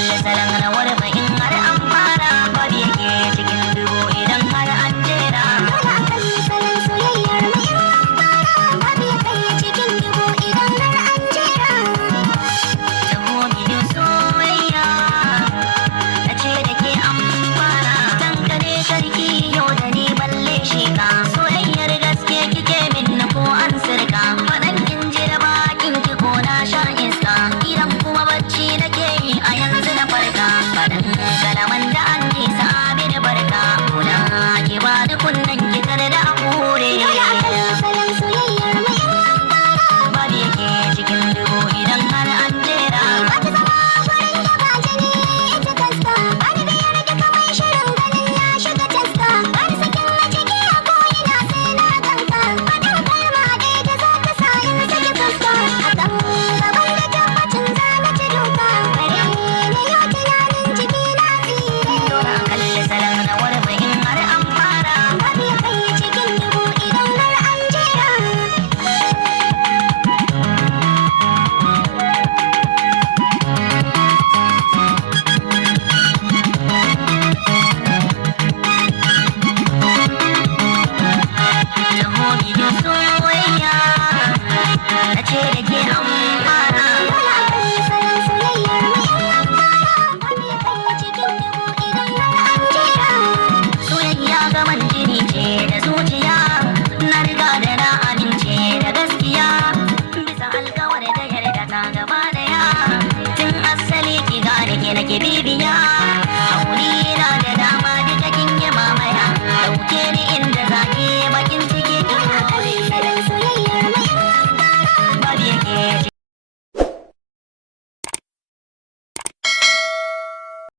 kalli salon rawar mu in har an fara babu yake cikin dubu idan har an jera. Dole a kalli salon soyayyar mu in an fara babu ya kai cikin dubu idan har an jera. Taho mu yi soyayya na ce da ke an fara dangane sarki yau da ni balle sheka soyayyar gaske kike min ko an sirka faɗan in ji da bakin ki ko na sha iska idan kuma bacci nake yi a yanzu na farka faɗan kalaman da an nisa mini barka kuna ki ba da kunnen ki kar da hure. Dole a kalli salon soyayyar mu in an fara babu yake cikin dubu idan har an jera. wata zama gurin da ba jini ita kasta bani biyar da kamar shirin ganin na shiga taska bani sakin na ciki a ko'ina sai na ganka faɗin kalma ɗaya da za ta sa in saki fuska a kan gaban da tabbacin za na ci duka bare na yau tunanin ciki na tsire. Dole a kalli salon rawar mu in har an fara Babu ya kai cikin dubu idan har an jera. taho mu yi soyayya na ce da ke an fara. Dole a kalli salon soyayyar mu in an fara babu ya kai cikin dubu idan har an jera. Soyayya gaman jini ce da zuciya na riga da na amince da gaskiya bisa alkawar da yarda ta gaba daya tun asali ki gane ke nake